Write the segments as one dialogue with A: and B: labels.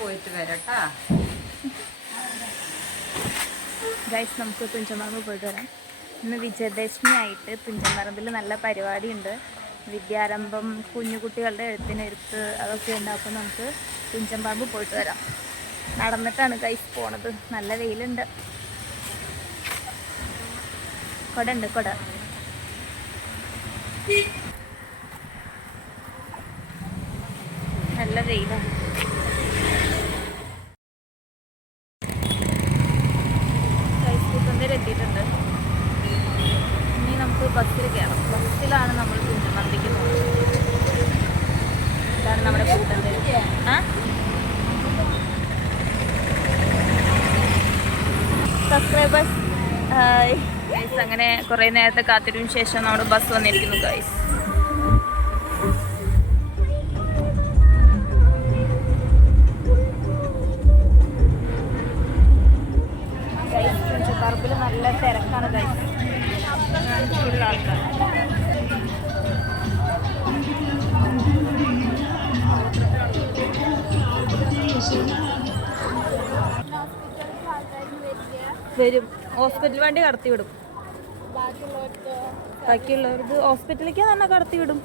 A: പോയിട്ട്
B: ഗൈസ് നമുക്ക് തുഞ്ചമ്പറമ്പ് പോയിട്ട് വരാം. ഇന്ന് വിജയദശമി ആയിട്ട് തുഞ്ചമ്പറമ്പിൽ നല്ല പരിപാടിയുണ്ട്. വിദ്യാരംഭം കുഞ്ഞു കുട്ടികളുടെ എഴുത്തിനെഴുത്ത് അതൊക്കെ ഉണ്ട്. അപ്പോൾ നമുക്ക് തുഞ്ചമ്പറമ്പ് പോയിട്ട് വരാം. നടന്നിട്ടാണ് ഗൈസ് പോണത്. നല്ല വെയിലുണ്ട്. കൊട ഉണ്ട് കൊട. നല്ല വെയിലാണ് എത്തിയിട്ടുണ്ട് ഇനി നമ്മൾ ഇതാണ് നമ്മുടെ സബ്സ്ക്രൈബേഴ്സ് അങ്ങനെ കുറേ നേരത്തെ കാത്തിരിവിന് ശേഷം നമ്മുടെ ബസ് വന്നിരിക്കുന്നു ഗൈസ് വരും. ഹോസ്പിറ്റൽ വണ്ടി കടത്തി വിടും. ബാക്കിയുള്ളവർക്ക് ഹോസ്പിറ്റലിലേക്ക് തന്നെ കടത്തി വിടും.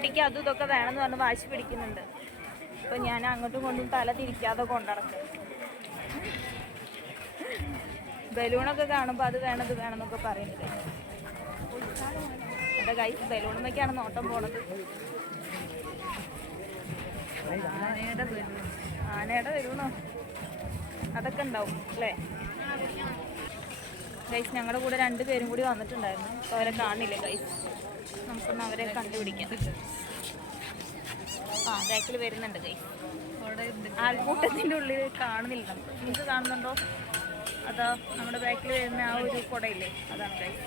B: കുട്ടിക്ക് അതും ഇതൊക്കെ വേണമെന്ന് പറഞ്ഞ് വാശി പിടിക്കുന്നുണ്ട്. അപ്പൊ ഞാൻ അങ്ങോട്ടും കൊണ്ടും തല തിരിക്കാതെ കൊണ്ടടക്കും. ബലൂണൊക്കെ കാണുമ്പോൾ അത് വേണം ഇത് വേണം എന്നൊക്കെ പറയുന്നത്. എന്റെ കൈ ബലൂണൊക്കെയാണ് നോട്ടം പോണത്. ആനയുടെ ആനയുടെ ബലൂണോ? അതൊക്കെ ഉണ്ടാവും അല്ലേ? ഗൈസ് ഞങ്ങളുടെ കൂടെ രണ്ട് പേരും കൂടി വന്നിട്ടുണ്ടായിരുന്നു. അപ്പോൾ അവരെ കാണില്ല ഗൈസ് നമുക്കൊന്ന് അവരെ കണ്ടുപിടിക്കാം. ആ ബാക്കിൽ വരുന്നുണ്ട് ഗൈസ് ആൾക്കൂട്ടത്തിന്റെ ഉള്ളിൽ കാണുന്നില്ല നമുക്ക്. നിങ്ങൾക്ക് കാണുന്നുണ്ടോ? അതാ നമ്മുടെ ബാക്കിൽ വരുന്ന ആ ഒരു കുടയില്ലേ? അതാണ് ഗൈസ്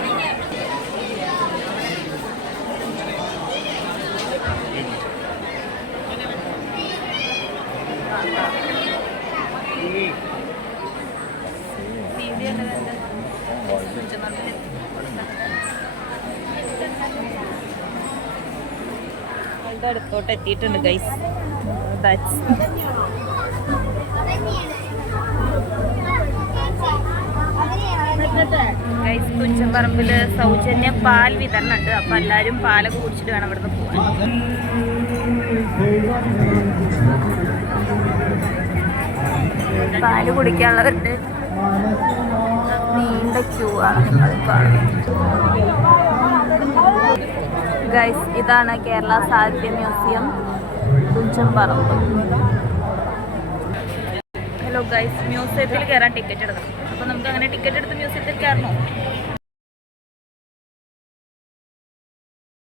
B: അവളുടെ അടുത്തോട്ട് എത്തിയിട്ടുണ്ട് ഗൈസ് ഗൈസ് തുഞ്ചമ്പറമ്പിൽ സൗജന്യ പാൽ വിതരണം ഉണ്ട് അപ്പൊ എല്ലാരും പാലൊക്കെ കുടിച്ചിട്ട് വേണം ഇവിടുന്ന് പോകാൻ പാൽ കുടിക്കാനുള്ളവരുണ്ട്. നീണ്ട ക്യൂ ആണ് ഗൈസ് ഇതാണ് കേരള സാഹിത്യ മ്യൂസിയം തുഞ്ചംപറമ്പ് ഹലോ ഗൈസ് മ്യൂസിയത്തിൽ കയറാൻ ടിക്കറ്റ് എടുക്കണം. അപ്പോൾ നമുക്ക് അങ്ങനെ ടിക്കറ്റ് എടുത്ത് മ്യൂസിയത്തിൽ കയറണോ